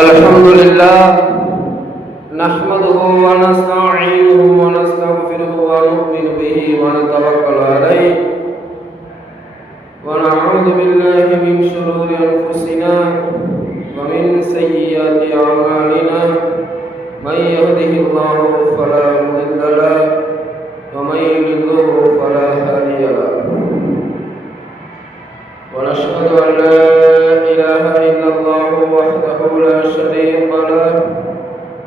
الحمد لله نحمده ونستعينه ونستغفره ونؤمن به ونتوكل عليه ونعوذ بالله من شرور أنفسنا ومن سيئات أعمالنا من يهده الله فلا مضل له ومن يضلل فلا هادي له ونشهد أن لا إله إلا الله وحده لا شريك له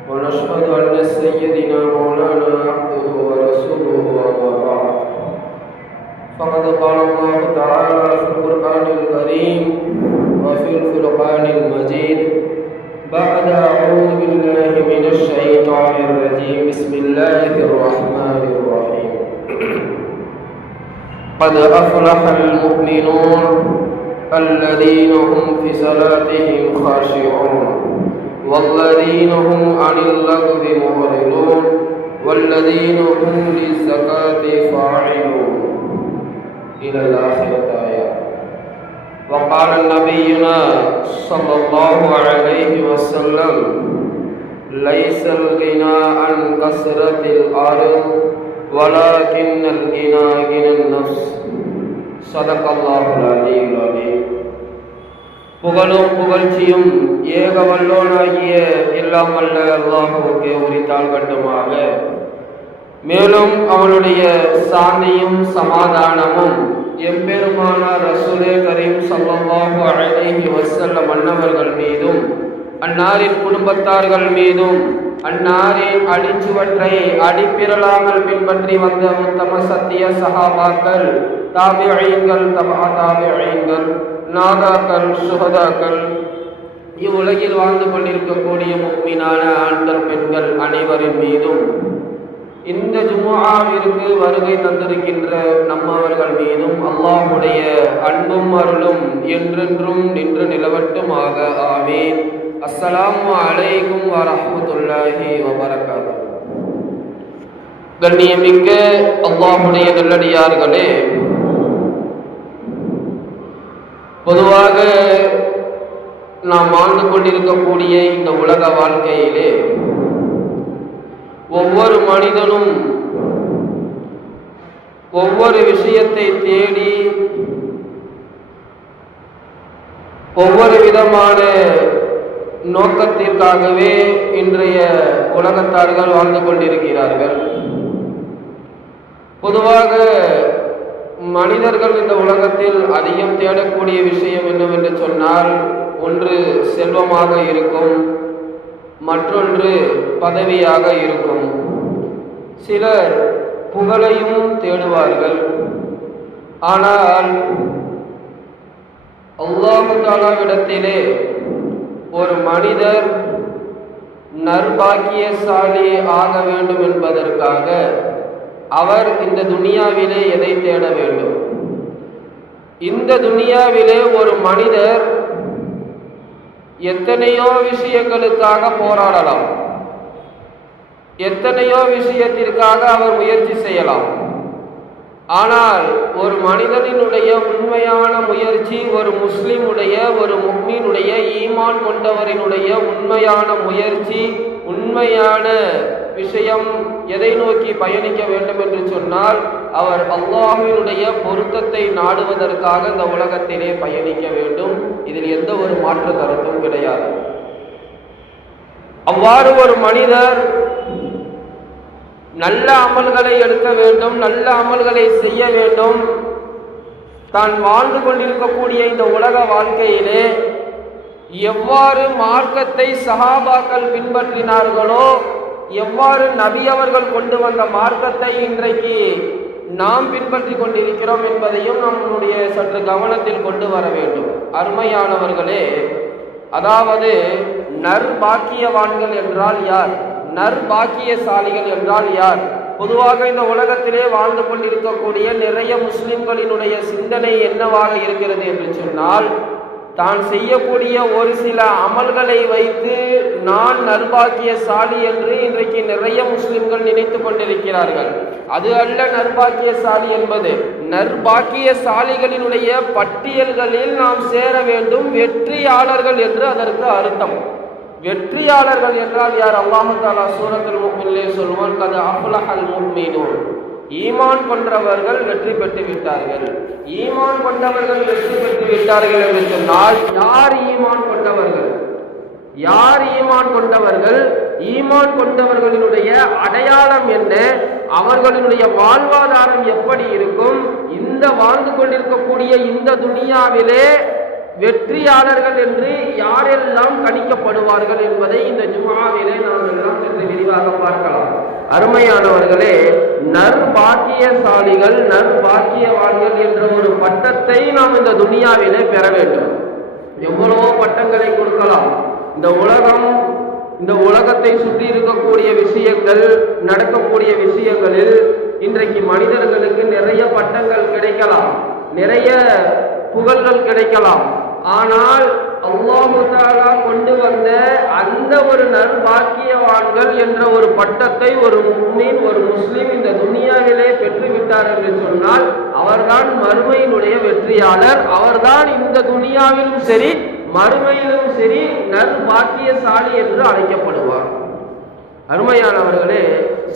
ونشهد أن سيدنا مولانا عبده ورسوله أما بعد فقد قال الله تعالى في القرآن الكريم وفي الفرقان المجيد بعد أعوذ بالله من الشيطان الرجيم بسم الله الرحمن الرحيم قد أفلح المؤمنون الذين هم في صلاتهم خاشعون والذين هم عن اللغو معرضون والذين هم للزكاة فاعلون إلى الآخرة آية. وقال نبينا صلى الله عليه وسلم ليس الغنى عن كثرة الأرض ولكن الغنى غنى النفس صدق الله العلي العظيم. புகழும் புகழ்ச்சியும் ஏக வல்லோனாகிய எல்லாம் வல்ல அல்லாஹ்வுக்கே உரித்தால் கட்டுமாக. மேலும் அவனுடைய சாந்தியும் சமாதானமும் எம்பெருமானார் ரசூலே கரீம் ஸல்லல்லாஹு அலைஹி வஸல்லம் அன்னவர்கள் மீதும் அன்னாரின் குடும்பத்தார்கள் மீதும் அன்னாரின் அடிச்சுவற்றை அடிப்பிரலாமல் பின்பற்றி வந்த உத்தம சத்திய சஹாபாக்கள், தாபிஈன்கள், தபா தாபிஈன்கள், நாதாக்கள், சுஹதாக்கள், இவ்வுலகில் வாழ்ந்து கொண்டிருக்கக்கூடிய முஃமினான ஆண்கள் பெண்கள் அனைவரின் மீதும் இந்த ஜும்ஆவிற்கு வருகை தந்திருக்கின்ற நம்மவர்கள் மீதும் அல்லாஹ்வுடைய அன்பும் அருளும் என்றென்றும் நின்று நிலவட்டுமாக. ஆமீன். அஸ்ஸலாமு அலைக்கும் வரஹ்மத்துல்லாஹி வபரகாத்துஹு. கண்ணியமிக்க அல்லாஹ்வுடைய நல்லடியார்களே, பொதுவாக நாம் வாழ்ந்து கொண்டிருக்கக்கூடிய இந்த உலக வாழ்க்கையிலே ஒவ்வொரு மனிதனும் ஒவ்வொரு விஷயத்தை தேடி ஒவ்வொரு விதமான நோக்கத்திற்காகவே இன்றைய உலகத்தார்கள் வாழ்ந்து கொண்டிருக்கிறார்கள். பொதுவாக மனிதர்கள் இந்த உலகத்தில் அதிகம் தேடக்கூடிய விஷயம் என்னவென்று சொன்னால், ஒன்று செல்வமாக இருக்கும், மற்றொன்று பதவியாக இருக்கும். சிலர் புகழையும் தேடுவார்கள். ஆனால் அல்லாஹ் தஆலாவிடத்திலே ஒரு மனிதர் நற்பாக்கியசாலி ஆக வேண்டும் என்பதற்காக அவர் இந்த துனியாவிலே எதை தேட வேண்டும்? இந்த துனியாவிலே ஒரு மனிதர் எத்தனையோ விஷயங்களுக்காக போராடலாம், எத்தனையோ விஷயத்திற்காக அவர் முயற்சி செய்யலாம். ஆனால் ஒரு மனிதனினுடைய உண்மையான முயற்சி, ஒரு முஸ்லிமுடைய, ஒரு முஃமினுடைய, ஈமான் கொண்டவரினுடைய உண்மையான முயற்சி, உண்மையான விஷயம் எதை நோக்கி பயணிக்க வேண்டும் என்று சொன்னால், அவர் அல்லாஹ்வினுடைய பொருத்தத்தை நாடுவதற்காக இந்த உலகத்திலே பயணிக்க வேண்டும். இதில் எந்த ஒரு மாற்று கருத்தும் கிடையாது. அவ்வாறு ஒரு மனிதர் நல்ல அமல்களை எடுக்க வேண்டும், நல்ல அமல்களை செய்ய வேண்டும். தான் வாழ்ந்து கொண்டிருக்கக்கூடிய இந்த உலக வாழ்க்கையிலே எவ்வாறு மார்க்கத்தை சஹாபாக்கள் பின்பற்றினார்களோ, எவ்வாறு நபி அவர்கள் கொண்டு வந்த மார்க்கத்தை இன்றைக்கு நாம் பின்பற்றி கொண்டிருக்கிறோம் என்பதையும் நம்முடைய சற்று கவனத்தில் கொண்டு வர வேண்டும். அருமையானவர்களே, அதாவது நற்பாக்கியவான்கள் என்றால் யார்? நற்பாக்கியசாலிகள் என்றால் யார்? பொதுவாக இந்த உலகத்திலே வாழ்ந்து கொண்டிருக்கக்கூடிய நிறைய முஸ்லிம்களினுடைய சிந்தனை என்னவாக இருக்கிறது என்று சொன்னால், தான் செய்யக்கூடிய ஒரு சில அமல்களை வைத்து நான் நற்பாக்கியசாலி என்று இன்றைக்கு நிறைய முஸ்லிம்கள் நினைத்து கொண்டிருக்கிறார்கள். அது அல்ல நற்பாக்கியசாலி என்பது. நற்பாக்கியசாலிகளினுடைய பட்டியல்களில் நாம் சேர வேண்டும், வெற்றியாளர்கள் என்று அதற்கு அர்த்தம். வெற்றியாளர்கள் என்றால் யார்? அல்லாஹு தஆலா சூரத்துல் முஃமினிலே சொல்வான், கத் அஃப்லஹல் முஃமினூன், ஈமான் கொண்டவர்கள் வெற்றி பெற்று விட்டார்கள். ஈமான் கொண்டவர்கள் வெற்றி பெற்று விட்டார்கள் என்று சொன்னால் யார் ஈமான் கொண்டவர்கள்? யார் ஈமான் கொண்டவர்கள்? ஈமான் கொண்டவர்களினுடைய அடையாளம் என்ன? அவர்களுடைய வாழ்வாதாரம் எப்படி இருக்கும்? இந்த வாழ்ந்து கொண்டிருக்கக்கூடிய இந்த துனியாவிலே வெற்றியாளர்கள் என்று யாரெல்லாம் கணிக்கப்படுவார்கள் என்பதை இந்த ஜும்ஆவிலே நாம் எல்லாம் சற்று விரிவாக பார்க்கலாம். அருமையானவர்களே, நற்பாக்கியசாலிகள், நற்பாக்கியவான்கள் என்ற ஒரு பட்டத்தை நாம் இந்த துனியாவிலே பெற வேண்டும். எவ்வளவோ பட்டங்களை கொடுக்கலாம். இந்த உலகத்தை சுற்றி இருக்கக்கூடிய விஷயங்கள், நடக்கக்கூடிய விஷயங்களில் இன்றைக்கு மனிதர்களுக்கு நிறைய பட்டங்கள் கிடைக்கலாம், நிறைய புகழ்கள் கிடைக்கலாம். ஆனால் அல்லாஹ் தஆலா கொண்டு வந்த அந்த ஒரு நற்பாக்கியவான்கள் என்ற ஒரு பட்டத்தை ஒரு முஃமின், ஒரு முஸ்லிம் இந்த துனியாவிலே பெற்று விட்டார் என்று சொன்னால் அவர்தான் மறுமையினுடைய வெற்றியாளர். அவர்தான் இந்த துனியாவிலும் சரி மறுமையிலும் சரி நற்பாக்கியசாலி என்று அழைக்கப்படுவார். அருமையானவர்களே,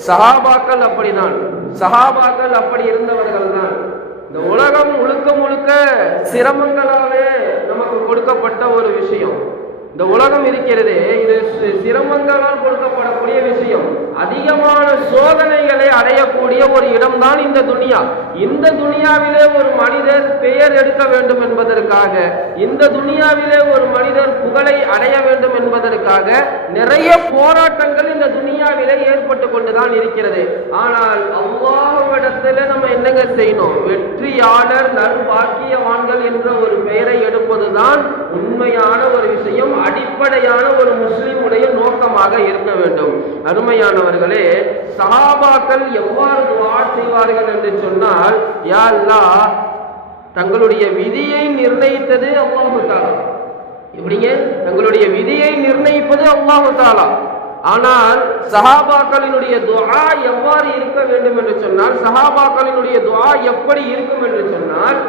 சஹாபாக்கள் அப்படிதான். சஹாபாக்கள் அப்படி இருந்தவர்கள் தான். இந்த உலகம் முழுக்க முழுக்க சிரமங்களாலே நமக்கு கொடுக்கப்பட்ட ஒரு விஷயம். இந்த உலகம் இருக்கிறதே, இது சிரமங்களால் கொடுக்கப்படக்கூடிய விஷயம். அதிகமான சோதனைகளை அடையக்கூடிய ஒரு இடம்தான் இந்த துனியா. இந்த துனியாவிலே ஒரு மனிதர் பெயர் எடுக்க வேண்டும் என்பதற்காக, இந்த துனியாவிலே ஒரு மனிதர் புகழை அடைய வேண்டும் என்பதற்காக நிறைய போராட்டங்கள் இந்த துனியாவிலே ஏற்பட்டு கொண்டுதான் இருக்கிறது. ஆனால் அல்லாஹ்விடத்திலே நம்ம என்னங்க செய்யணும்? வெற்றியாளர், நற்பாக்கியவான்கள் என்ற ஒரு பெயரை எடுப்பதுதான் உண்மையான ஒரு விஷயம், அடிப்படையான ஒரு முஸ்லிமுடைய நோக்கமாக இருக்க வேண்டும். அருமையானவர்களே, சஹாபாக்கள் எவ்வாறு துஆ செய்வார்கள் என்று சொன்னால், யா அல்லாஹ், தங்களுடைய விதியை நிர்ணயித்தது அல்லாஹ் தஆலா. எப்படிங்க? தங்களுடைய விதியை நிர்ணயிப்பது அல்லாஹ் தஆலா. ஆனால் சஹாபாக்களினுடைய துஆ எவ்வாறு இருக்க வேண்டும் என்று சொன்னால், சஹாபாக்களினுடைய துஆ எப்படி இருக்கும் என்று சொன்னால்,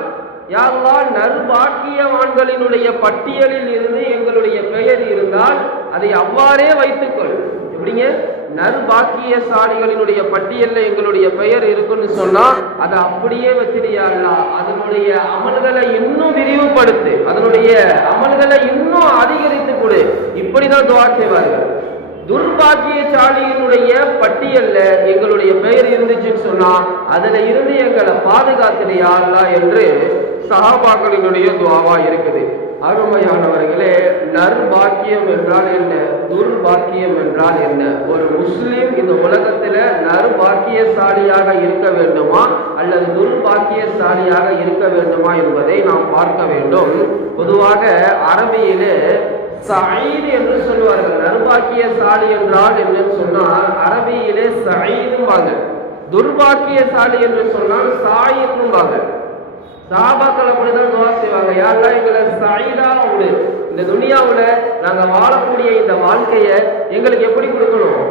யா அல்லாஹ், நற்பாக்கியவான்களினுடைய பட்டியலில் இருந்து எங்களுடைய பெயர் இருந்தால் அதை அவ்வாறே வைத்துக்கொள். எப்படிங்க? நற்பாக்கியசாலிகளினுடைய பட்டியலில் எங்களுடைய பெயர் இருக்குன்னு சொன்னா அதை அப்படியே வச்சிருயா அல்லாஹ், அதனுடைய அமல்களை இன்னும் விரிவுபடுத்து, அதனுடைய அமல்களை இன்னும் அதிகரித்து கொடு. இப்படிதான் துஆ செய்வார்கள். துர்பாக்கியசாலியினுடைய பட்டியல்ல எங்களுடைய பெயர் இருந்துச்சுன்னு சொன்னா அதுல இருந்து எங்களை பாதுகாத்தியா அல்லாஹ் என்று சஹாபாக்களினுடைய துஆவா இருக்குது. அருமையானவர்களே, நற்பாக்கியம் என்றால் என்ன? துர்பாக்கியம் என்றால் என்ன? ஒரு முஸ்லிம் இந்த உலகத்துல நற்பாக்கியசாலியாக இருக்க வேண்டுமா அல்லது துர்பாக்கியசாலியாக இருக்க வேண்டுமா என்பதை நாம் பார்க்க வேண்டும். பொதுவாக அரபியிலே சயீத் என்று சொல்வார்கள். நற்பாக்கியசாலி என்றால் என்னன்னு சொன்னால் அரபியிலே சயீதும்பாங்க. துர்பாக்கியசாலி என்று சொன்னால் சாயிதும்பாங்க. சஹாபாக்கள் அப்படிதான் துஆ செய்வாங்க, யா அல்லாஹ், எங்களை சயீதா விடு. இந்த துனியாவுல நாங்க வாழக்கூடிய இந்த வாழ்க்கைய எங்களுக்கு எப்படி கொடுக்கணும்?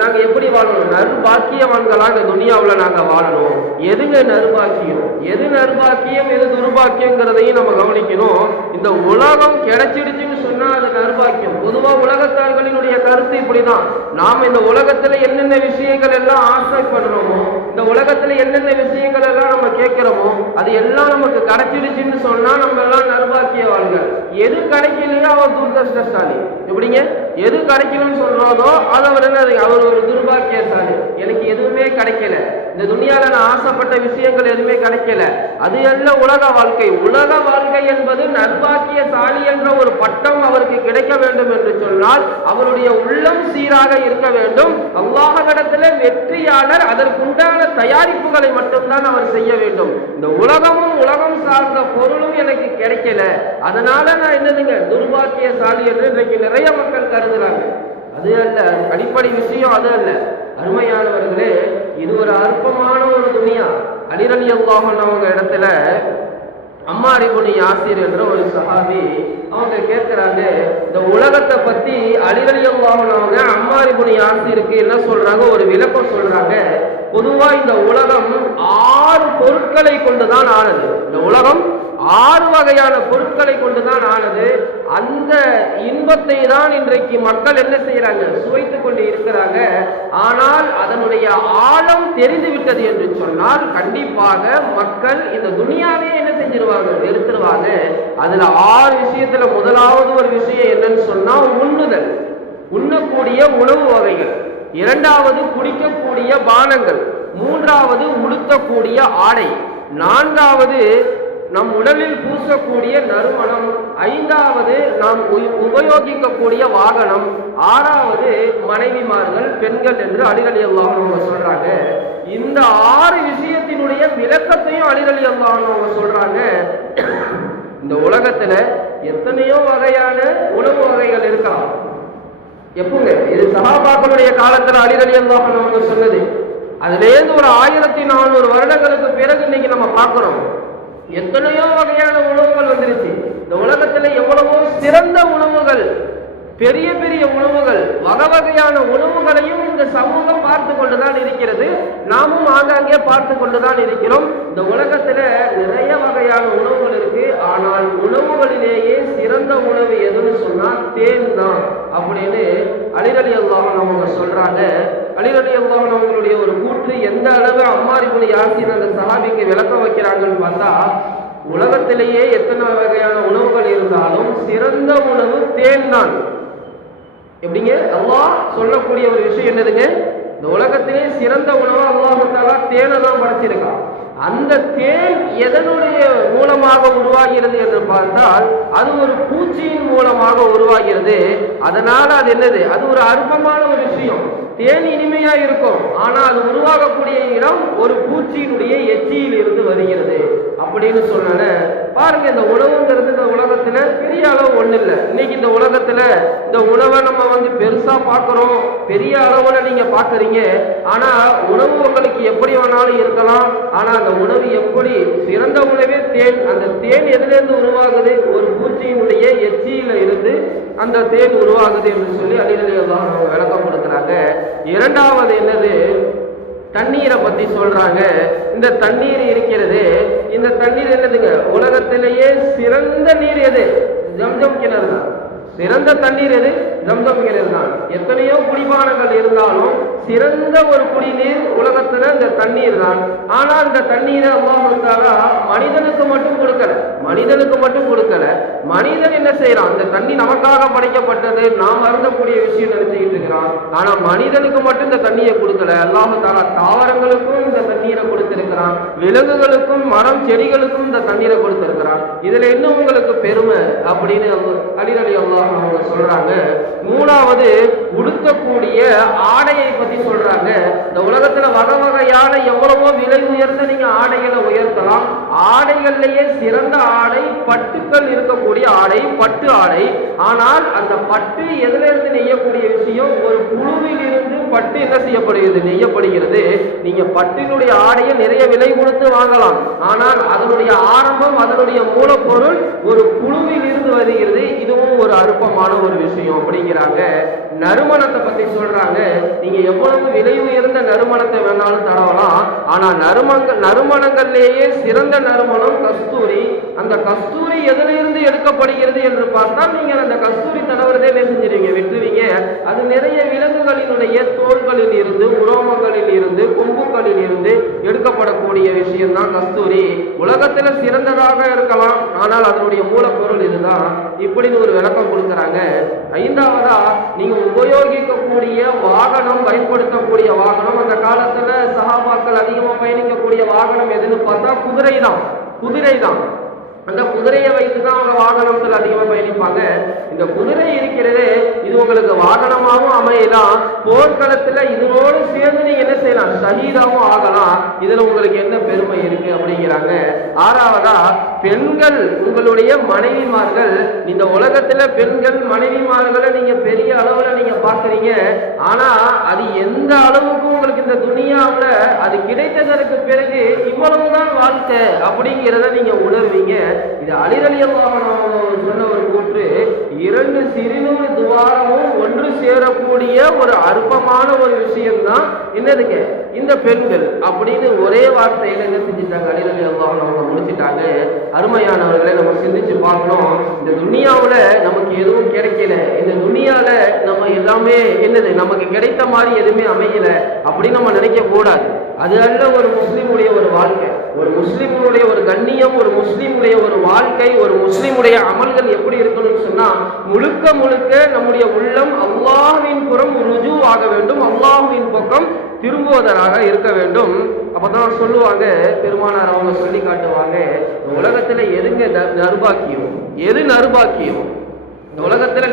நாங்க எப்படி வாழணும்? நற்பாக்கியவான்களாக இந்த துனியாவுல நாங்க வாழணும். எதுங்க நற்பாக்கியம், எது நற்பாக்கியம், எது துர்பாக்கியங்கிறதையும் நம்ம கவனிக்கணும். இந்த உலகம் கிடைச்சிடுச்சுன்னு சொன்னா அது நற்பாக்கியம். பொதுவா உலகத்தார்களினுடைய கருத்து இப்படிதான். நாம இந்த உலகத்துல என்னென்ன விஷயங்கள் எல்லாம் ஆசைப்படுறோமோ, இந்த உலகத்துல என்னென்ன விஷயங்கள் எல்லாம் நம்ம கேட்கிறோமோ அது எல்லாம் நமக்கு கிடைச்சிடுச்சுன்னு சொன்னா நம்ம எல்லாம் நற்பாக்கியவான்கள். எது கிடைக்கலையோ அவர் துர்தஷ்டசாலி. எப்படிங்க? எது கிடைக்கலன்னு சொல்றதோ அது அவர் என்ன, அவர் ஒரு துர்பாக்கியசாலி. எனக்கு எதுவுமே கிடைக்கல, இந்த துனியால நான் ஆசைப்பட்ட விஷயங்கள் எதுவுமே கிடைக்கல, அது எல்லாம் உலக வாழ்க்கை. உலக வாழ்க்கை என்பது நற்பாக்கியசாலி என்ற ஒரு பட்டம் அவருக்கு கிடைக்க வேண்டும் என்று சொன்னால் அவருடைய உள்ளம் சீராக இருக்க வேண்டும். அல்லாஹ்விடத்திலே வெற்றியாளர், அதற்குண்டான தயாரிப்புகளை மட்டும்தான் அவர் செய்ய வேண்டும். இந்த உலகமும் உலகம் சார்ந்த பொருளும் எனக்கு கிடைக்கல, அதனால நான் என்னதுங்க துர்பாக்கியசாலி என்று இன்றைக்கு நிறைய மக்கள் கருதுறாங்க. அது அல்ல, அடிப்படை விஷயம் அது அல்ல. அருமையானவர்களே, இது ஒரு அற்பமான ஒரு துனியா. அலி ரலியல்லாஹு அன்ஹு அவங்க இடத்துல அம்மார் இப்னு யாசிர் என்ற ஒரு சஹாபி அவங்க கேட்கிறாங்க, இந்த உலகத்தை பத்தி அலி ரலியல்லாஹு அன்ஹு அவங்க அம்மார் இப்னு யாசிருக்கு என்ன சொல்றாங்க, ஒரு விளக்கம் சொல்றாங்க. பொதுவா இந்த உலகம் 6 பொருட்களை கொண்டுதான் ஆனது. இந்த உலகம் 6 வகையான பொருட்களை கொண்டுதான் ஆனது. அந்த இன்பத்தை தான் இன்றைக்கு மக்கள் என்ன செய்யறாங்க, சுவைத்துக் கொண்டு இருக்கிறாங்க. ஆனால் அதனுடைய ஆழம் தெரிந்து விட்டது என்று சொன்னால் கண்டிப்பாக மக்கள் இந்த துனியாவே என்ன செஞ்சிருவாங்க, வெறுத்துருவாங்க. அதுல 6 விஷயத்துல முதலாவது ஒரு விஷயம் என்னன்னு சொன்னா உண்ணுதல், உண்ணக்கூடிய உணவு வகைகள். 2வது குடிக்கக்கூடிய பானங்கள். 3வது உடுத்தக்கூடிய ஆடை. 4வது நம் உடலில் பூசக்கூடிய நறுமணம். 5வது நாம் உபயோகிக்கக்கூடிய வாகனம். 6வது மனைவிமார்கள், பெண்கள் என்று அலி ரலியல்லாஹு அன்ஹு சொல்றாங்க. இந்த 6 விஷயத்தினுடைய விளக்கத்தையும் அலி ரலியல்லாஹு அன்ஹு சொல்றாங்க. இந்த உலகத்துல எத்தனையோ வகையான உணவு வகைகள் இருக்கலாம். எப்பவுமே இது சஹாபாக்களுடைய காலத்துல அலி ரலியல்லாஹு அன்ஹு சொன்னது. அதுலேருந்து ஒரு 1400 வருடங்களுக்கு பிறகு இன்னைக்கு நம்ம பார்க்கிறோம் எத்தனையோ வகையான உணவுகள் வந்துருச்சு. இந்த உலகத்துல எவ்வளவோ சிறந்த உணவுகள், பெரிய பெரிய உணவுகள், வகை வகையான உணவுகளையும் இந்த சமூகம் பார்த்து கொண்டுதான் இருக்கிறது. நாமும் ஆங்காங்கே பார்த்து கொண்டுதான் இருக்கிறோம். இந்த உலகத்துல நிறைய வகையான உணவுகள் இருக்கு. ஆனால் உணவுகளிலேயே சிறந்த உணவு எதுன்னு சொன்னா தேன் தான் அப்படின்னு அலி ரலியல்லாஹு அன்ஹு சொல்றாங்க. அலி ரலியல்லாஹு அன்ஹு அவங்களுடைய ஒரு கூற்று எந்த அளவு அம்மார் இப்னு யாசிர் அந்த சஹாபிக்கு விளக்கம் வைக்கிறாங்கன்னு பார்த்தா, உலகத்திலேயே எத்தனை வகையான உணவுகள் இருந்தாலும் சிறந்த உணவு தேன் தான். எப்படிங்க, அல்லாஹ் சொல்லக்கூடிய ஒரு விஷயம் என்னதுங்க, இந்த உலகத்திலே சிறந்த உணவு அல்லாஹ் தஆலா தேனை தான் படைச்சிருக்கான். அந்த தேன் எதனுடைய மூலமாக உருவாகிறது என்று பார்த்தால் அது ஒரு பூச்சியின் மூலமாக உருவாகிறது. அதனால அது என்னது, அது ஒரு அற்பமான ஒரு விஷயம். தேன் இனிமையா இருக்கும், ஆனா அது உருவாகக்கூடிய இடம் ஒரு பூச்சியினுடைய எச்சியில் இருந்து வருகிறது அப்படின்னு சொன்ன பாருங்க. இந்த உணவுங்கிறது இந்த உலகத்துல பெரிய அளவு ஒண்ணு இல்லை. இன்னைக்கு இந்த உலகத்துல இந்த உணவை நம்ம பெருசா பார்க்கிறோம், பெரிய அளவுல நீங்க பாக்குறீங்க. ஆனா உணவு உங்களுக்கு எப்படி வேணாலும் இருக்கலாம். ஆனா அந்த உணவு எப்படி சிறந்த உணவே தேன். அந்த தேன் எதுல இருந்து உருவாகுது, ஒரு பூச்சியினுடைய எச்சியில இருந்து அந்த தேன் உருவாகுது என்று சொல்லி அலி ரலியல்லாஹு அன்ஹு விளக்கம் கொடுக்கிறாங்க. 2வது என்னது, தண்ணீரை பத்தி சொல்றாங்க. இந்த தண்ணீர் இருக்கிறது, இந்த தண்ணீர் என்னதுங்க, உலகத்திலேயே சிறந்த நீர் எது, ஜம்ஜம் கிணறு தான். சிறந்த தண்ணீர் எது, ஜம்ஜம் கிணறு தான். எத்தனையோ குடிபானங்கள் இருந்தாலும் சிறந்த ஒரு குடிநீர் உலகத்துல இந்த தண்ணீர் தான். ஆனா இந்த தண்ணீரை அல்லாஹ் தஆலா மனிதனுக்கு மட்டும் கொடுக்கல, மனிதனுக்கு மட்டும் கொடுக்கல. மனிதன் என்ன செய்யறான், இந்த தண்ணி நமக்காக படைக்கப்பட்டது, நாம் அருந்தக்கூடிய விஷயம் நினைச்சுக்கிட்டு இருக்கிறான். ஆனா மனிதனுக்கு மட்டும் இந்த தண்ணியை கொடுக்கல. அல்லாஹ் தஆலா தாவரங்களுக்கும் இந்த தண்ணீரை கொடுத்திருக்கிறான், விலங்குகளுக்கும் மரம் செடிகளுக்கும் இந்த தண்ணீரை கொடுத்திருக்கிறான். இதுல இன்னும் உங்களுக்கு பெருமை அப்படின்னு அலி ரலியல்லாஹு அன்ஹு சொல்றாங்க. 3வது உடுத்தக்கூடிய ஆடையை பத்தி சொல்றாங்க. இந்த உலகத்துல வகை வகையான எவ்வளவோ விலை உயர்ந்த நீங்க ஆடைகளை உயர்த்தலாம். ஆடைகள்லயே சிறந்த ஆடை பட்டுக்கள் இருக்கக்கூடிய ஆடை, பட்டு ஆடை. ஆனால் அந்த பட்டு எதுல இருந்து நெய்யக்கூடிய விஷயம், ஒரு புழுவில் இருந்து பட்டு என்ன செய்யப்படுகிறது, நெய்யப்படுகிறது. நீங்க பட்டினுடைய ஆடையை நிறைய விலை கொடுத்து வாங்கலாம். ஆனால் அதனுடைய ஆரம்பம், அதனுடைய மூலப்பொருள் ஒரு புழுவில் இருந்து வருகிறது. இதுவும் ஒரு அற்பமான ஒரு விஷயம் அப்படிங்கிறாங்க. நறுமணத்தை பத்தி சொல்றாங்க. நீங்க எவ்வளவு விலை உயர்ந்த நறுமணத்தை வேணாலும் தடவலாம். ஆனா நறுமணங்கள்லேயே சிறந்த நறுமணம் கஸ்தூரி. அந்த கஸ்தூரி எதுல இருந்து எடுக்கப்படுகிறது என்று பார்த்தால் நீங்க அந்த கஸ்தூரி தடவுறதே செஞ்சிருவீங்க, விட்டுருவீங்க. அது நிறைய விலங்குகளினுடைய தோள்களில் இருந்து, உரோமங்களில் இருந்து, கொம்புகளில் இருந்து எடுக்கப்படக்கூடிய விஷயம் தான் கஸ்தூரி. உலகத்துல சிறந்ததாக இருக்கலாம், ஆனால் அதனுடைய மூலப்பொருள் இதுதான். இப்படின்னு ஒரு விளக்கம் கொடுக்குறாங்க. 5வதா நீங்க உபயோகிக்கக்கூடிய வாகனம், பயன்படுத்தக்கூடிய வாகனம். அந்த காலத்துல சஹாபாக்கள் அதிகமா பயணிக்கக்கூடிய வாகனம் எதுன்னு பார்த்தா குதிரை தான், குதிரை தான். அந்த குதிரையை வைத்துதான் அவங்க வாகனத்தில் அதிகமா பயணிப்பாங்க. இந்த குதிரை இருக்கிறது, இது உங்களுக்கு வாகனமாகவும் அமையலாம். போர்க்களத்துல இதனோடு சேர்ந்து நீங்க என்ன செய்யலாம், ஷஹீதாவும் ஆகலாம். இதுல உங்களுக்கு என்ன பெருமை இருக்கு அப்படிங்கிறாங்க. 6வதா பெண்கள், உங்களுடைய மனைவிமார்கள். இந்த உலகத்துல பெண்கள் மனைவிமார்களை நீங்க பெரிய அளவுல நீங்க பாக்குறீங்க. ஆனா அது எந்த அளவுக்கு உங்களுக்கு இந்த துனியாவுல அது கிடைத்ததற்கு பிறகு இவ்வளவுதான் வாழ்க்கை அப்படிங்கிறத நீங்க உணர்வீங்க. இது அலி ரலியல்லாஹு அன்ஹு சொன்ன ஒரு கூற்று. 2 சிறுநூறு துவாரமும் ஒன்று சேரக்கூடிய ஒரு அற்பமான ஒரு விஷயம் தான் என்னதுங்க, இந்த பெண்கள் அப்படின்னு ஒரே வார்த்தையில என்ன செஞ்சுட்டாங்க, அலி ரலியல்லாஹு அன்ஹு அவங்க முடிச்சிட்டாங்க. அருமையானவர்களை நம்ம சிந்திச்சு பார்க்கணும். இந்த துனியாவுல நமக்கு எதுவும் கிடைக்கல, இந்த துனியால நம்ம எல்லாமே என்னது நமக்கு கிடைத்த மாதிரி எதுவுமே அமையல அப்படின்னு நம்ம நினைக்க கூடாது. அது அல்ல ஒரு முஸ்லிமுடைய ஒரு வாழ்க்கை, ஒரு முஸ்லிமுடைய ஒரு கண்ணியம், ஒரு முஸ்லிமுடைய ஒரு வாழ்க்கை, ஒரு முஸ்லிமுடைய அமல்கள் எப்படி இருக்கணும்னு சொன்னா முழுக்க முழுக்க நம்முடைய உள்ளம் அல்லாஹ்வின் புறம் ருஜூ ஆக வேண்டும், அல்லாஹ்வின் பக்கம் திரும்புவதற்காக இருக்க வேண்டும். அப்பதான் சொல்லுவாங்க, பெருமானார் அவங்க சொல்லி காட்டுவாங்க, உலகத்துல எதுங்க நர்பாக்கியம், எது நர்பாக்கியம், இந்த உலகத்துல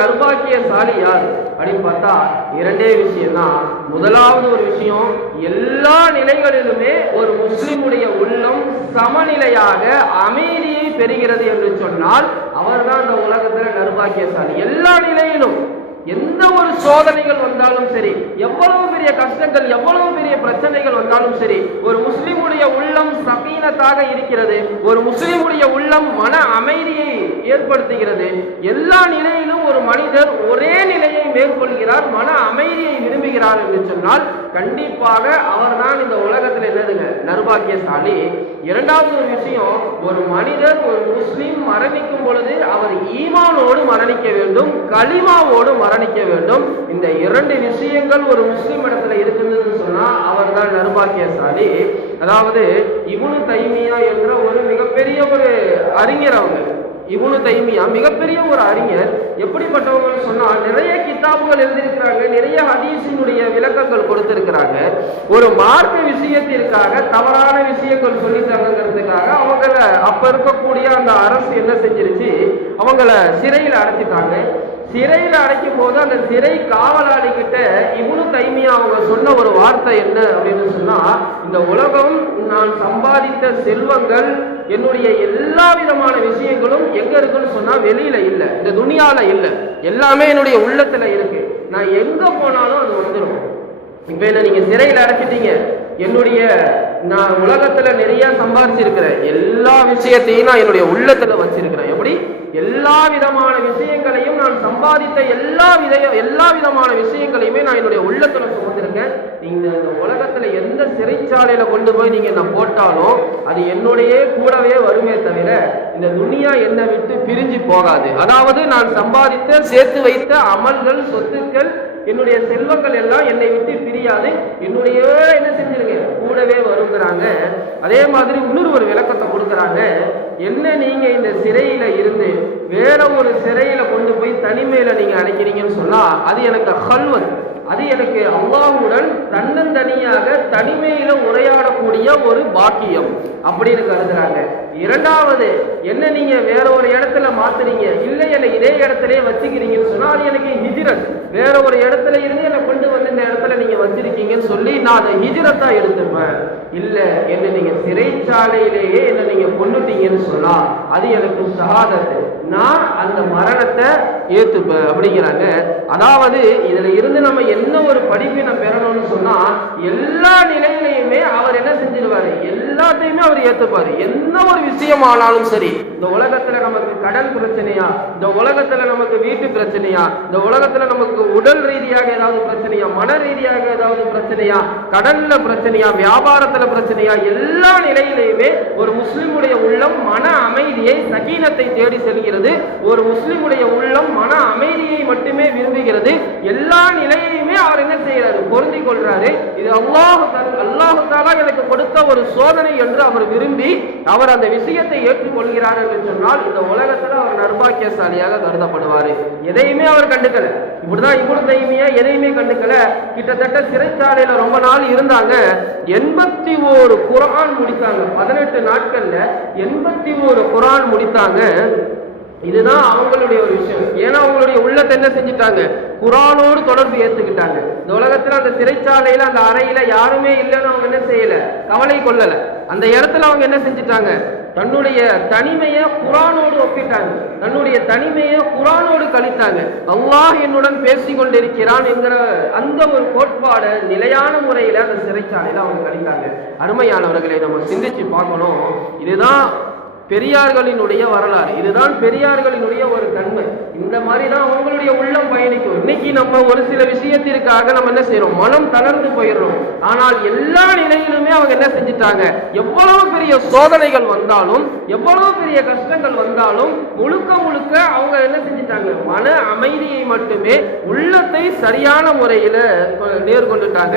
நர்பாக்கியசாலி யார் அப்படின்னு பார்த்தா இரண்டே விஷயம் தான். முதலாவது ஒரு விஷயம், எல்லா நிலைகளிலுமே ஒரு முஸ்லிமுடைய உள்ளம் சமநிலையாக அமைதியை பெறுகிறது என்று சொன்னால் அவர்தான் இந்த உலகத்துல நர்பாக்கியசாலி. எல்லா நிலையிலும் எந்த ஒரு சோதனைகள் வந்தாலும் சரி, எவ்வளவு பெரிய கஷ்டங்கள், எவ்வளவு பெரிய பிரச்சனைகள் வந்தாலும் சரி, ஒரு முஸ்லிமுடைய உள்ளம் சகீனத்தாக இருக்கிறது, ஒரு முஸ்லிமுடைய உள்ளம் மன அமைதியை ஏற்படுத்துகிறது. எல்லா நிலையிலும் ஒரு மனிதர் ஒரே நிலையை மேற்கொள்கிறார், மன அமைதியை விரும்புகிறார் என்று சொன்னால் கண்டிப்பாக அவர்தான் இந்த உலகத்தில் என்னதுங்க நர்பாக்கியசாலி. இரண்டாவது ஒரு விஷயம், ஒரு மனிதர், ஒரு முஸ்லிம் மரணிக்கும் பொழுது அவர் ஈமானோடு மரணிக்க வேண்டும், கலிமாவோடு மரணிக்க வேண்டும். இந்த இரண்டு விஷயங்கள் ஒரு முஸ்லிம் இடத்துல இருக்குதுன்னு சொன்னா அவர் தான் நர்பாக்கியசாலி. அதாவது இப்னு தைமியா என்ற ஒரு மிகப்பெரிய ஒரு அறிஞர், அவங்க இப்னு தைமியா மிகப்பெரிய ஒரு அறிஞர். எப்படிப்பட்டவங்கன்னு சொன்னா நிறைய கிதாபுகள் எழுதியிருக்கிறாங்க, நிறைய ஹதீஸினுடைய விளக்கங்கள் கொடுத்திருக்கிறாங்க. ஒரு மார்க்க விஷயத்திற்காக தவறான விஷயங்கள் சொல்லிட்டாங்கிறதுக்காக அவங்கள அப்ப இருக்கக்கூடிய அந்த அரசு என்ன செஞ்சிருச்சு, அவங்கள சிறையில் அடைச்சிட்டாங்க. சிறையில் அடைக்கும் போது அந்த சிறை காவலாளி கிட்ட இப்னு தைமியா அவங்க சொன்ன ஒரு வார்த்தை என்ன அப்படின்னு சொன்னா, இந்த உலகம் நான் சம்பாதித்த செல்வங்கள், என்னுடைய எல்லா விதமான விஷயங்களும் எங்க இருக்குன்னு சொன்னா வெளியில இல்ல, இந்த துனியால இல்ல, எல்லாமே என்னுடைய உள்ளத்துல இருக்கு. நான் எங்க போனாலும் அது வந்துடும். இப்ப என்ன நீங்க சிறையில் அடைச்சிட்டீங்க, என்னுடைய நான் உலகத்துல நிறைய சம்பாதிச்சிருக்கிறேன், எல்லா விஷயத்தையும் நான் என்னுடைய உள்ளத்துல வச்சிருக்கிறேன். எப்படி எல்லா விதமான விஷயங்களையும் நான் சம்பாதித்த எல்லா விதமான விஷயங்களையுமே நான் என்னுடைய உள்ளத்துல சுமந்திருக்கேன். நீங்க இந்த உலகத்துல எந்த சிறைச்சாலையில கொண்டு போய் நீங்க என்ன போட்டாலும் அது என்னுடைய கூடவே வருமே தவிர இந்த துனியா என்னை விட்டு பிரிஞ்சு போகாது. அதாவது நான் சம்பாதித்த சேர்த்து வைத்த அமல்கள், சொத்துக்கள், என்னுடைய செல்வங்கள் எல்லாம் என்னை விட்டு பிரியாது, என்னுடைய என்ன செஞ்சிருங்க கூடவே வருகிறாங்க. அதே மாதிரி இன்னொரு ஒரு விளக்கத்தை கொடுக்குறாங்க, என்ன நீங்க இந்த சிறையில இருந்து வேற ஒரு சிறையில கொண்டு போய் தனிமையில நீங்க அடைக்கிறீங்கன்னு சொன்னா அது எனக்கு ஹல்வத், அது எனக்கு அல்லாஹ்வுடன் தன்னந்தனியாக தனிமையில உரையாடக்கூடிய ஒரு பாக்கியம் அப்படின்னு கருதுறாங்க. இரண்டாவது, என்ன நீங்க வேற ஒரு இடத்துல மாத்துறீங்க, இல்லை என்னை இதே இடத்துலயே வச்சுக்கிறீங்கன்னு சொன்னா அது எனக்கு ஹிஜ்ரத், வேற ஒரு இடத்துல இருந்து என்னை கொண்டு வந்து இந்த இடத்துல நீங்க வச்சிருக்கீங்கன்னு சொல்லி நான் அதை ஹிஜ்ரத்தா எடுத்துப்பேன். இல்ல என்ன நீங்க சிறைச்சாலையிலேயே என்ன நீங்க கொண்டுட்டீங்கன்னு சொன்னா அது எனக்கு ஷஹாதத், நான் அந்த மரணத்தை ஏத்துப்பேன் அப்படிங்கிறாங்க. அதாவது இதுல இருந்து நம்ம என்ன ஒரு படிப்பினை பெறணும்னு சொன்னா எல்லா நிலையிலையுமே அவர் என்ன செஞ்சிருவாரு, எல்லாத்தையுமே அவர் ஏத்துப்பாரு. என்ன ஒரு விஷயமானாலும் சரி, இந்த உலகத்துல நமக்கு கடன் பிரச்சனையா, இந்த உலகத்துல நமக்கு வீட்டு பிரச்சனையா, இந்த உலகத்துல நமக்கு உடல் ரீதியாக ஏதாவது பிரச்சனையா, மன ரீதியாக ஏதாவது பிரச்சனையா, கடன்ல பிரச்சனையா, வியாபாரத்துல பிரச்சனையா, எல்லா நிலையிலையுமே ஒரு முஸ்லிமுடைய உள்ளம் மன அமைதியை, சகீனத்தை தேடி செல்கிறது. ஒரு முஸ்லிமுடைய உள்ளம் மன அமைதியை மட்டுமே விரும்புகிறது. எல்லா நிலையிலுமே அவர் என்ன செய்யறாரு, பொருந்திக் கொள்றாரு. இது அல்லாஹ் தஆலா எனக்கு கொடுத்த ஒரு சோதனை என்று அவர் விரும்பி அவர் அந்த விஷயத்தை ஏற்றுக்கொள்கிறார் என்று சொன்னால் இந்த உலகத்துல அவர் நர்பாக்கியசாலியாக கருதப்படுவாரு. எதையுமே அவர் கண்டுக்கல. இப்படிதான் இப்னு தைமியா எதையுமே கண்டுக்கல. கிட்டத்தட்ட சிறைச்சாலையில ரொம்ப நாள் இருந்தாங்க. 81 குர்ஆன் முடித்தாங்க. 18 நாட்கள்ல 81 குர்ஆன் முடித்தாங்க. இதுதான் அவங்களுடைய ஒரு விஷயம். ஏன்னா அவங்களுடைய உள்ளத்தை என்ன செஞ்சுட்டாங்க, குர்ஆனோடு தொடர்பு ஏத்துக்கிட்டாங்க. இந்த உலகத்துல அந்த சிறைச்சாலையில அந்த அறையில யாருமே இல்லைன்னு அவங்க என்ன செய்யல, கவலை கொள்ளல. அந்த இடத்துல அவங்க என்ன செஞ்சுட்டாங்க, தன்னுடைய தனிமையை குர்ஆனோடு ஒப்பிட்டாங்க, தன்னுடைய தனிமையை குர்ஆனோடு கழித்தாங்க. அல்லாஹ் என்னுடன் பேசிக் கொண்டிருக்கிறான் என்கிற அந்த ஒரு கோட்பாடு நிலையான முறையில அந்த சிறைச்சாலையில அவங்க கழித்தாங்க. அருமையானவர்களை நம்ம சிந்திச்சு பார்க்கணும். இதுதான் பெரியார்களினுடைய வரலாறு, இதுதான் பெரியார்களினுடைய ஒரு தன்மை. இந்த மாதிரி தான் அவங்களுடைய உள்ளம் பயணிக்கும். இன்னைக்கு நம்ம ஒரு சில விஷயத்திற்காக நம்ம என்ன செய்யறோம், மனம் தளர்ந்து போயிடுறோம். ஆனால் எல்லா நிலையிலுமே அவங்க என்ன செஞ்சுட்டாங்க, எவ்வளவு பெரிய சோதனைகள் வந்தாலும் எவ்வளவு பெரிய கஷ்டங்கள் வந்தாலும் முழுக்க முழுக்க அவங்க என்ன செஞ்சுட்டாங்க, மன அமைதியை மட்டுமே, உள்ளத்தை சரியான முறையில நேர்கொண்டுட்டாங்க.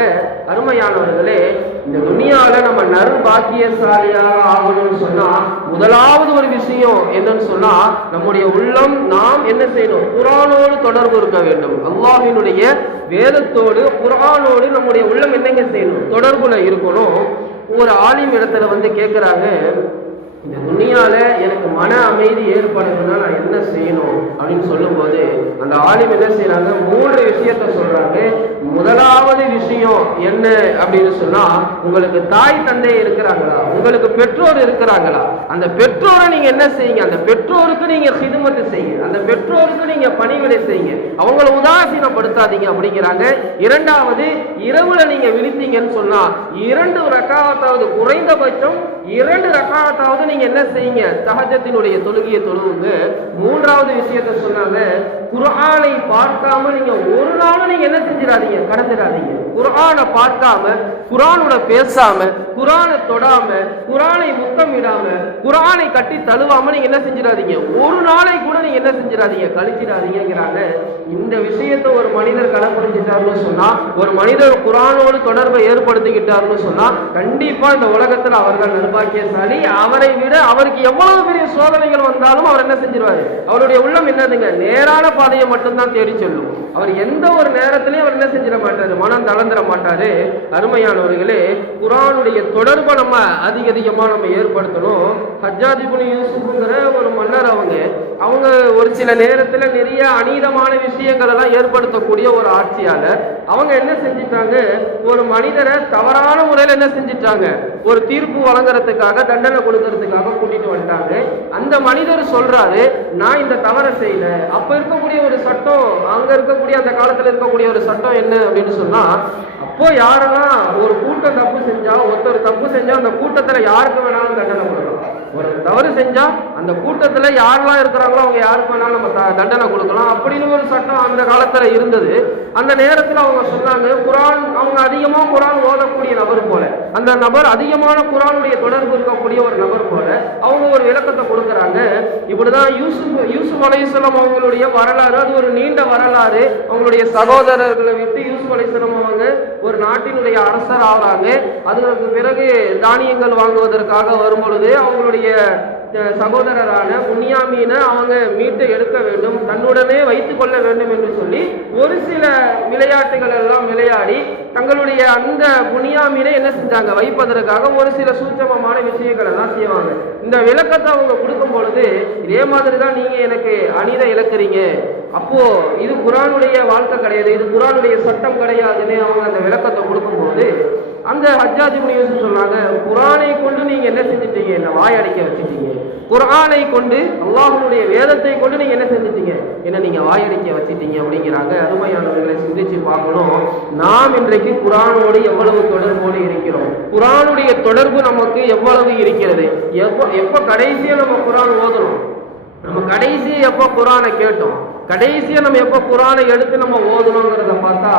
அருமையானவர்களே, இந்த துனியால நம்ம நற்பாக்கியசாலியாக ஆகணும்னு சொன்னா முதலாவது ஒரு விஷயம் என்னன்னு சொன்னா, நம்முடைய உள்ளம் நாம் என்ன செய்யணும், குர்ஆனோடு தொடர்பு இருக்க வேண்டும். அல்லாஹ்வினுடைய வேதத்தோடு குர்ஆனோடு நம்முடைய உள்ளம் என்னங்க செய்யணும், தொடர்புல இருக்கணும். ஒரு ஆலிம் இடத்துல வந்து கேட்கிறாங்க, இந்த துனியால எனக்கு மன அமைதி ஏற்படுதுன்னா நான் என்ன செய்யணும் அப்படின்னு சொல்லும்போது அந்த ஆலிம் என்ன செய்யறாங்க, 3 விஷயத்த சொல்றாங்க. முதலாவது விஷயம் என்ன அப்படின்னு சொன்னா, உங்களுக்கு தாய் தந்தை இருக்கிறாங்களா, உங்களுக்கு பெற்றோர் இருக்கிறாங்களா, அந்த பெற்றோரை நீங்க என்ன செய்யுங்க, அந்த பெற்றோருக்கு நீங்க ஹிதுமத்து செய்யுங்க, அந்த பெற்றோருக்கு நீங்க பணிவிடை செய்யுங்க, அவங்கள உதாசீனப்படுத்தாதீங்க அப்படிங்கிறாங்க. இரண்டாவது, இரவுல நீங்க விழித்தீங்கன்னு சொன்னா 2 ரக்காத்தாவது, குறைந்தபட்சம் 2 ரக்காத்தாவது நீங்க என்ன செய்யுங்க, தஹஜ்ஜுடைய தொழுகையை தொழுவுங்க. மூன்றாவது விஷயத்தை சொன்னாங்க, குர்ஆனை பார்க்காம நீங்க ஒரு நாளும் நீங்க என்ன செஞ்சிடாதீங்க, கடந்துடாதீங்க. குர்ஆனை பார்க்காம, குர்ஆனோட பேசாம, குர்ஆனை தொடாம, குர்ஆனை முத்தமிடாம, குர்ஆனை கட்டி தழுவாம நீங்க என்ன செஞ்சிடாதீங்க, ஒரு நாளை கூட நீங்க என்ன செஞ்சிடாதீங்க, கழிச்சிடாதீங்கிறாங்க. இந்த விஷயத்தை ஒரு மனிதர் கடைபிடிச்சிட்டாருன்னு சொன்னா, ஒரு மனிதர் குர்ஆனோடு தொடர்பை ஏற்படுத்திக்கிட்டாருன்னு சொன்னா கண்டிப்பா இந்த உலகத்தில் அவர்கள் நற்பாக்கியசாலி. அவரை விட அவருக்கு எவ்வளவு பெரிய சோதனைகள் வந்தாலும் அவர் என்ன செஞ்சிருவாரு, அவருடைய உள்ளம் என்னதுங்க, நேரான பாதையை மட்டும்தான் தேடி செல்லும். அவர் எந்த ஒரு நேரத்திலையும் அவர் என்ன செஞ்சிட மாட்டாரு, மனம் தளர்ந்துட மாட்டாரு. அருமையானவர்களே, குர்ஆனுடைய தொடர்பை நம்ம அதிகமா நம்ம ஏற்படுத்தணும். ஹஜ்ஜாஜ் இப்னு யூசுப்ங்கிற ஒரு மன்னர், அவங்க ஒரு சில நேரத்துல நிறைய அநீதமான விஷயங்கள் எல்லாம் ஏற்படுத்தக்கூடிய ஒரு ஆட்சியாளர். அவங்க என்ன செஞ்சிட்டாங்க, ஒரு மனிதரை தவறான முறையில் என்ன செஞ்சிட்டாங்க, ஒரு தீர்ப்பு வழங்குறதுக்காக, தண்டனை கொடுக்கறதுக்காக கூட்டிட்டு வந்துட்டாங்க. அந்த மனிதர் சொல்றாரு, நான் இந்த தவறை செய்யல. அப்ப இருக்கக்கூடிய ஒரு சட்டம், அங்க இருக்கக்கூடிய அந்த காலத்துல இருக்கக்கூடிய ஒரு சட்டம் என்ன அப்படின்னு சொன்னா, அப்போ யாரெல்லாம் ஒரு கூட்டம் தப்பு செஞ்சா, ஒருத்தர் தப்பு செஞ்சா அந்த கூட்டத்துல யாருக்கு வேணாலும் தண்டனை கொடுக்கலாம். ஒரு தவறு செஞ்சா அந்த கூட்டத்துல யாரெல்லாம் இருக்கிறாங்களோ அவங்க யாருக்கு வேணாலும் நம்ம தண்டனை கொடுக்கலாம் அப்படின்னு ஒரு சட்டம் அந்த காலத்துல இருந்தது. அந்த நேரத்துல அவங்க சொன்னாங்க, குர்ஆன், அவங்க அதிகமா குர்ஆன் ஓதக்கூடிய நபர் போல, அந்த நபர் அதிகமான குர்ஆனுடைய தொடர்பு இருக்கக்கூடிய ஒரு நபர் போல அவங்க ஒரு விளக்கத்தை கொடுக்குறாங்க. இப்படிதான் யூசுப் அலைஹிஸ்ஸலாம் அவங்களுடைய வரலாறு, அது ஒரு நீண்ட வரலாறு. அவங்களுடைய சகோதரர்களை விட்டு யூசுப் அலைஹிஸ்ஸலாம் அவங்க ஒரு நாட்டினுடைய அரசர் ஆகிறாங்க. அதற்கு பிறகு தானியங்கள் வாங்குவதற்காக வரும் பொழுது அவங்களுடைய சகோதரரான புன்யாமீனை அவங்க மீட்டு எடுக்க வேண்டும், தன்னுடனே வைத்துக் கொள்ள வேண்டும் என்று சொல்லி ஒரு சில விளையாட்டுகள் எல்லாம் விளையாடி தங்களுடைய அந்த புன்யாமீனை என்ன செஞ்சாங்க, வைப்பதற்காக ஒரு சில சூட்சமமான விஷயங்கள் எல்லாம் செய்வாங்க. இந்த விளக்கத்தை அவங்க கொடுக்கும் பொழுது, இதே மாதிரி தான் நீங்க எனக்கு அநீத இழக்கிறீங்க, அப்போ இது குர்ஆனுடைய வாழ்க்கை கிடையாது, இது குர்ஆனுடைய சட்டம் கிடையாதுன்னு அவங்க அந்த விளக்கத்தை கொடுக்கும்போது அந்த ஹஜ்ஜாஜ் இப்னு யூசுப் சொன்னாங்க, குர்ஆனை கொண்டு நீங்க என்ன செஞ்சிட்டீங்க, என்ன வாயடிக்க வச்சுட்டீங்க. குர்ஆனை கொண்டு, அல்லாஹ்வுடைய வேதத்தை கொண்டு நீங்க என்ன செஞ்சிட்டீங்க, என்ன நீங்க வாயடிக்க வச்சுட்டீங்க அப்படிங்கிறாங்க. அருமையானவர்களை சிந்திச்சு பார்க்கணும், நாம் இன்றைக்கு குர்ஆனோடு எவ்வளவு தொடர்போடு இருக்கிறோம், குர்ஆனுடைய தொடர்பு நமக்கு எவ்வளவு இருக்கிறது, எப்ப கடைசியா நம்ம குர்ஆன் ஓதணும், நம்ம கடைசியா எப்ப குர்ஆனை கேட்டோம், கடைசியா நம்ம எப்ப குர்ஆனை எடுத்து நம்ம ஓதணுங்கிறத பார்த்தா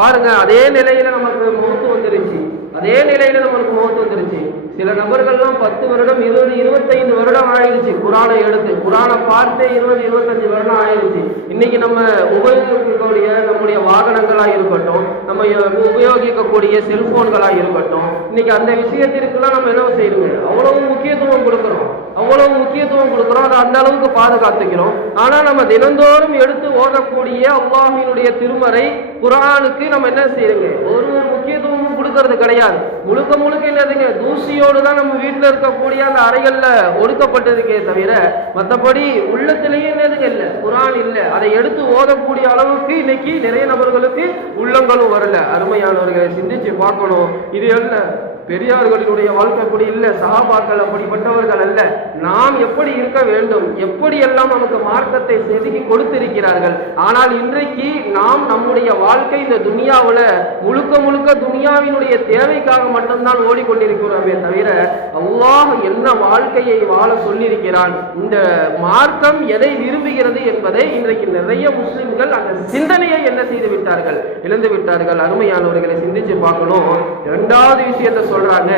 பாருங்க, அதே நிலையில நமக்கு மௌத்து வந்துருச்சு, அதே நிலையில நமக்கு மௌத்து வந்துருச்சு. சில நபர்கள்லாம் 10 வருடம் 20 25 வருடம் ஆயிடுச்சு குர்ஆனை எடுத்து, குர்ஆனை பார்த்து 20 25 வருடம் ஆயிடுச்சு. இன்னைக்கு நம்ம உபயோகிக்கக்கூடிய நம்முடைய வாகனங்களா இருக்கட்டும், நம்ம உபயோகிக்கக்கூடிய செல்போன்களா இருக்கட்டும், இன்னைக்கு அந்த விஷயத்திற்குலாம் நம்ம என்ன செய்யறோங்க, அவ்வளவு முக்கியத்துவம் கொடுக்கிறோம், அவ்வளவு முக்கியத்துவம் கொடுக்கிறோம், அதை அந்த அளவுக்கு பாதுகாத்துக்கிறோம். ஆனா நம்ம தினந்தோறும் எடுத்து ஓதக்கூடிய அல்லாஹ்வினுடைய திருமறை குர்ஆனுக்கு நம்ம என்ன செய்யறோங்க, ஒரு முக்கியத்துவம் கொடுக்கறது கிடையாது. முழுக்க முழுக்க என்னதுங்க, தூசியோடு தான் நம்ம வீட்டில் இருக்கக்கூடிய அந்த அறைகள்ல ஒடுக்கப்பட்டதுக்கே தவிர மற்றபடி உள்ளத்திலேயே என்னதுங்க இல்லை, குர்ஆன் இல்லை. அதை எடுத்து ஓதக்கூடிய அளவுக்கு இன்னைக்கு நிறைய நபர்களுக்கு உள்ளங்களும் வரல. அருமையானவர்களை சிந்திச்சு பார்க்கணும். இது என்ன பெரியார்களுடைய வாழ்க்கை அப்படி இல்லை, சஹாபாக்கள் அப்படிப்பட்டவர்கள் அல்ல. நாம் எப்படி இருக்க வேண்டும், எப்படி எல்லாம் நமக்கு மார்க்கத்தை செதுக்கி கொடுத்திருக்கிறார்கள். ஆனால் இன்றைக்கு நாம் நம்முடைய வாழ்க்கை இந்த துனியாவுல முழுக்க முழுக்க துனியாவினுடைய தேவைக்காக மட்டும்தான் ஓடிக்கொண்டிருக்கிறோமே தவிர அல்லாஹ் என்ன வாழ்க்கையை வாழ சொல்லியிருக்கிறான், இந்த மார்க்கம் எதை விரும்புகிறது என்பதை இன்றைக்கு நிறைய முஸ்லிம்கள் அந்த சிந்தனையை என்ன செய்து விட்டார்கள், இழந்து விட்டார்கள். அருமையானவர்களை சிந்திச்சு பார்க்கணும். இரண்டாவது விஷயத்தை சொல்றாங்க,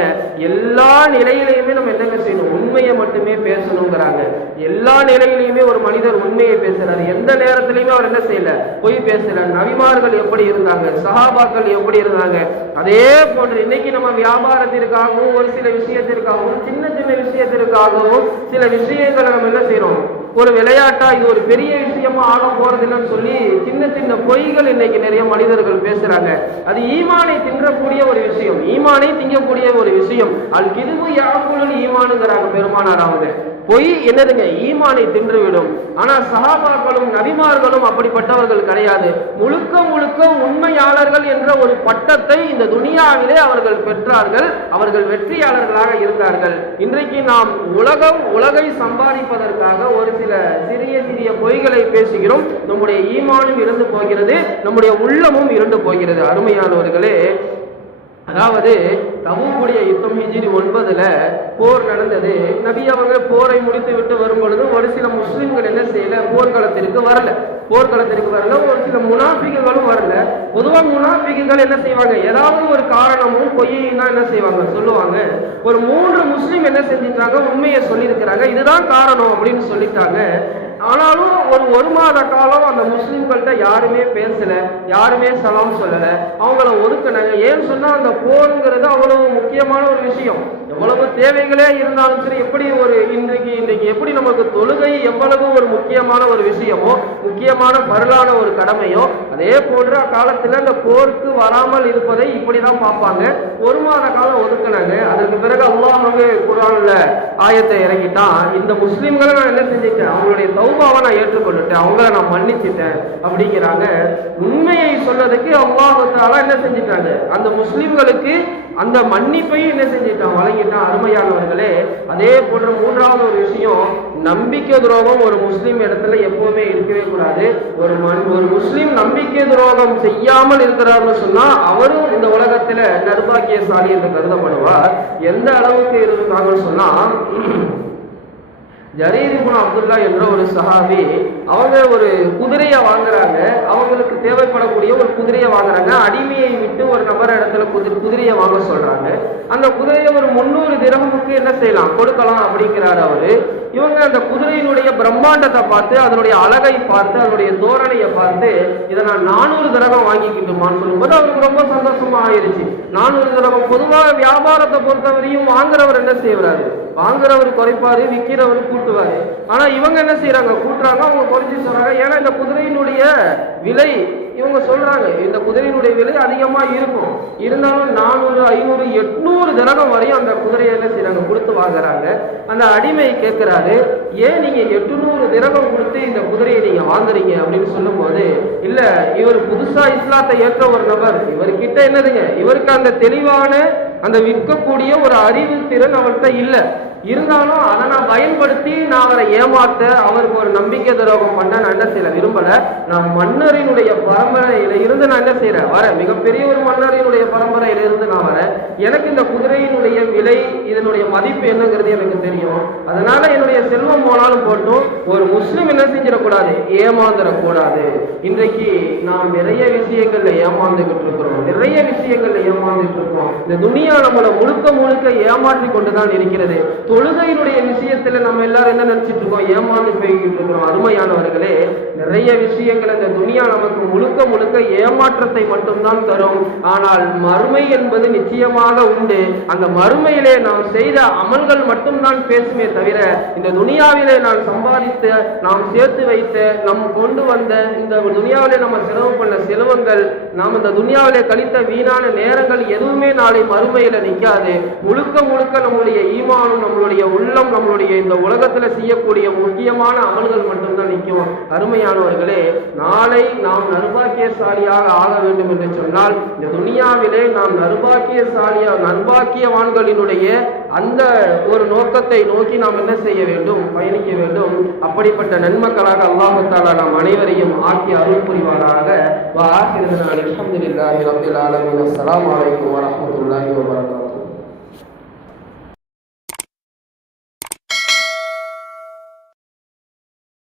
எல்லா நிலையிலையுமே நம்ம என்னங்க செய்யணும், உண்மையை மட்டுமே பேசணுங்கிறாங்க. எல்லா நிலையிலையுமே ஒரு மனிதர் உண்மையை பேசுறாரு, எந்த நேரத்திலையுமே அவர் என்ன செய்யல, பொய் பேசல. நபிமார்கள் எப்படி இருந்தாங்க, சஹாபாக்கள் எப்படி இருந்தாங்க, அதே போன்று இன்னைக்கு நம்ம வியாபாரத்திற்காகவும் ஒரு சில விஷயத்திற்காகவும் சின்ன சின்ன விஷயத்திற்காகவும் சில விஷயங்களை நம்ம என்ன செய்யறோம், ஒரு விளையாட்டா இது ஒரு பெரிய விஷயமா ஆக போறதில்லைன்னு சொல்லி சின்ன சின்ன பொய்கள் இன்னைக்கு நிறைய மனிதர்கள் பேசுறாங்க. அது ஈமானை தின்றக்கூடிய ஒரு விஷயம், ஈமானை திங்கக்கூடிய ஒரு விஷயம். அல் கிதுபு யாக்குலுல் ஈமானுங்கிறாங்க பெருமானார் அவங்க. பொய் என்னதுங்க, ஈமானை தின்றுவிடும். ஆனா சஹாபாக்களும் நபிமார்களும் அப்படிப்பட்டவர்கள் கிடையாது. முழுக்க முழுக்க உண்மையாளர்கள் என்ற ஒரு பட்டத்தை இந்த துனியாவிலே அவர்கள் பெற்றார்கள், அவர்கள் வெற்றியாளர்களாக இருந்தார்கள். இன்றைக்கு நாம் உலகை சம்பாதிப்பதற்காக ஒரு சில சிறிய சிறிய பொய்களை பேசுகிறோம். நம்முடைய ஈமானும் இருந்து போகிறது, நம்முடைய உள்ளமும் இருந்து போகிறது. அருமையானவர்களே, அதாவது தபூக்குடைய யுத்தம் ஹிஜ்ரி 9ல் போர் நடந்தது. நபி அவங்க போரை முடித்து விட்டு வரும் பொழுது ஒரு சில முஸ்லிம்கள் என்ன செய்யல, போர்க்களத்திற்கு வரல. ஒரு சில முனாஃபிக்குகளும் வரல. பொதுவாக முனாஃபிக்குகள் என்ன செய்வாங்க, ஏதாவது ஒரு காரணமும் பொய்யையும் தான் என்ன செய்வாங்க, சொல்லுவாங்க. ஒரு 3 முஸ்லிம் என்ன செஞ்சிட்டாங்க, உண்மையை சொல்லியிருக்கிறாங்க, இதுதான் காரணம் அப்படின்னு சொல்லிட்டாங்க. ஆனாலும் ஒரு மாத காலம் அந்த முஸ்லிம்கள்ட்ட யாருமே பேசல, யாருமே சலாம் சொல்லல, அவங்கள ஒதுக்கினாங்க. ஏன்னு சொன்னா அந்த போருங்கிறது அவ்வளவு முக்கியமான ஒரு விஷயம். எவ்வளவு தேவைகளே இருந்தாலும் சரி, எப்படி ஒரு இன்றைக்கு எப்படி நமக்கு தொழுகை எவ்வளவு ஒரு முக்கியமான ஒரு விஷயமோ, முக்கியமான பரலான ஒரு கடமையோ, அதே போன்ற அக்காலத்தில் அந்த போருக்கு வராமல் இருப்பதை இப்படிதான் பார்ப்பாங்க. ஒரு மாத காலம் ஒதுக்கினாங்க. அதற்கு பிறகு அல்லாஹ் குர்ஆன்ல ஆயத்தை இறங்கிட்டான், இந்த முஸ்லிம்களை நான் என்ன செஞ்சிட்டேன், அவங்களுடைய தௌபாவை நான் ஏற்றுக்கொண்டுட்டேன், அவங்கள நான் மன்னிச்சிட்டேன் அப்படிங்கிறாங்க. உண்மையை சொன்னதுக்கு அல்லாஹ் தஆலா என்ன செஞ்சிட்டாங்க, அந்த முஸ்லிம்களுக்கு அந்த மன்னிப்பை என்ன செஞ்சிட்டான், வழங்கிட்டான். அருமையானவர்களே, அதே போன்ற 3வது ஒரு விஷயம், நம்பிக்கை துரோகம் ஒரு முஸ்லிம் இடத்துல எப்பவுமே இருக்கவே கூடாது. ஒரு முஸ்லிம் நம்பிக்கை துரோகம் செய்யாமல் இருக்கிறார்னு சொன்னா அவரும் இந்த உலகத்துல நர்பாக்கியசாலி என்று கருதப்படுவார். எந்த அளவுக்கு இருந்தாங்கன்னு சொன்னா, ஜரீர் இப்னு அப்துல்லா என்ற ஒரு சஹாபி, அவங்க ஒரு குதிரையை வாங்குறாங்க. அவங்களுக்கு தேவைப்படக்கூடிய ஒரு குதிரையை வாங்குறாங்க. அடிமையை விட்டு ஒரு நபர் இடத்துல குதிரையை வாங்க சொல்றாங்க. அந்த குதிரையை ஒரு 300 திரஹமுக்கு என்ன செய்யலாம், கொடுக்கலாம் அப்படிங்கிறாரு அவரு. இவங்க அந்த குதிரையினுடைய பிரம்மாண்டத்தை பார்த்து, அதனுடைய அழகை பார்த்து, அதனுடைய தோரணையை பார்த்து, இதை நான் 400 திரகம் வாங்கிக்கிட்டுமான்னு சொல்லும்போது அவருக்கு ரொம்ப சந்தோஷமா ஆயிடுச்சு. 400 திரகம். பொதுவாக வியாபாரத்தை பொறுத்தவரையும் வாங்குறவர் என்ன செய்வாரு, வாங்குறவர் குறைப்பாரு, விற்கிறவர் கூட்டுவாரு. ஆனா இவங்க என்ன செய்யறாங்க, கூட்டுறாங்க. அவங்க குறைச்சி சொல்றாங்க. ஏன்னா இந்த குதிரையினுடைய விலை, இவங்க சொல்றாங்க இந்த குதிரையினுடைய விலை அதிகமா இருக்கும், இருந்தாலும் 400, 500, 800 திரகம் வரையும் அந்த குதிரையை என்ன செய்யறாங்க, கொடுத்து வாங்குறாங்க. அந்த அடிமை கேட்கிறாரு, ஏன் நீங்க 800 திரகம் கொடுத்து இந்த குதிரையை நீங்க வாங்குறீங்க அப்படின்னு சொல்லும் போது, இல்ல இவர் புதுசா இஸ்லாத்தை ஏற்ற ஒரு நபர், இவர்கிட்ட என்னதுங்க, இவருக்கு அந்த தெளிவான அந்த விற்கக்கூடிய ஒரு அறிவு திறன் அவர்கிட்ட இல்லை. இருந்தாலும் அதை நான் பயன்படுத்தி நான் அவரை ஏமாத்த, அவருக்கு ஒரு நம்பிக்கை துரோகம் பண்ண நான் என்ன செய்யல, விரும்பல. நான் மன்னரினுடைய பரம்பரையில இருந்து நான் என்ன செய்யறேன், வரேன். மிகப்பெரிய ஒரு மன்னரினுடைய பரம்பரையில இருந்து நான் வரேன். எனக்கு இந்த குதிரையினுடைய விலை, இதனுடைய மதிப்பு என்னங்கிறது எனக்கு தெரியும். அதனால என்னுடைய செல்வம் போனாலும் போட்டும் ஒரு முஸ்லிம் என்ன செஞ்சிடக்கூடாது, ஏமாந்துடக்கூடாது. இன்றைக்கு நாம் நிறைய விஷயங்கள்ல ஏமாந்துகிட்டு இருக்கிறோம், நிறைய விஷயங்கள்ல ஏமாந்துட்டு இருக்கோம். இந்த துனியா நம்மளை முழுக்க முழுக்க ஏமாற்றி கொண்டுதான் இருக்கிறது. தொழுகையினுடைய விஷயத்துல நம்ம எல்லாரும் என்ன நினைச்சிட்டு இருக்கோம், ஏமாந்து போய்கிட்டு இருக்கிறோம். அருமையானவர்களே, நிறைய விஷயங்கள் இந்த துனியா நமக்கு முழுக்க முழுக்க ஏமாற்றத்தை மட்டும்தான் தரும். ஆனால் மறுமை என்பது நிச்சயமாக உண்டு. அந்த மறுமையிலே நாம் செய்த அமல்கள் மட்டும்தான் பேசுமே தவிர, இந்த துனியாவிலே நாம் சம்பாதித்த, நாம் சேர்த்து வைத்த, நம் கொண்டு வந்த இந்த துனியாவிலே நம்ம செலவு பண்ண செலவங்கள், நாம் இந்த துனியாவிலே கழித்த வீணான நேரங்கள் எதுவுமே நாளை மறுமையில நிற்காது. முழுக்க முழுக்க நம்முடைய ஈமானும், நம்மளுடைய உள்ளம், நம்மளுடைய இந்த உலகத்துல செய்யக்கூடிய முக்கியமான அமல்கள் மட்டும்தான் நிற்கும். அருமையான அருமையானவர்களே, நாளை நாம் நர்பாக்கியசாலியாக ஆக வேண்டும் என்று சொன்னால் இந்த துனியாவிலே நாம் நர்பாக்கியவான்களினுடைய அந்த ஒரு நோக்கத்தை நோக்கி நாம் என்ன செய்ய வேண்டும், பயணிக்க வேண்டும். அப்படிப்பட்ட நன்மக்களாக அல்லாஹ் தஆலா நாம் அனைவரையும் ஆக்கி அருள் புரிவாராக. வ ஆகிரு தஅவானா அல்ஹம்துலில்லாஹி ரப்பில் ஆலமீன். அஸ்ஸலாமு அலைக்கும் வ ரஹ்மத்துல்லாஹி வ பரகாத்துஹு.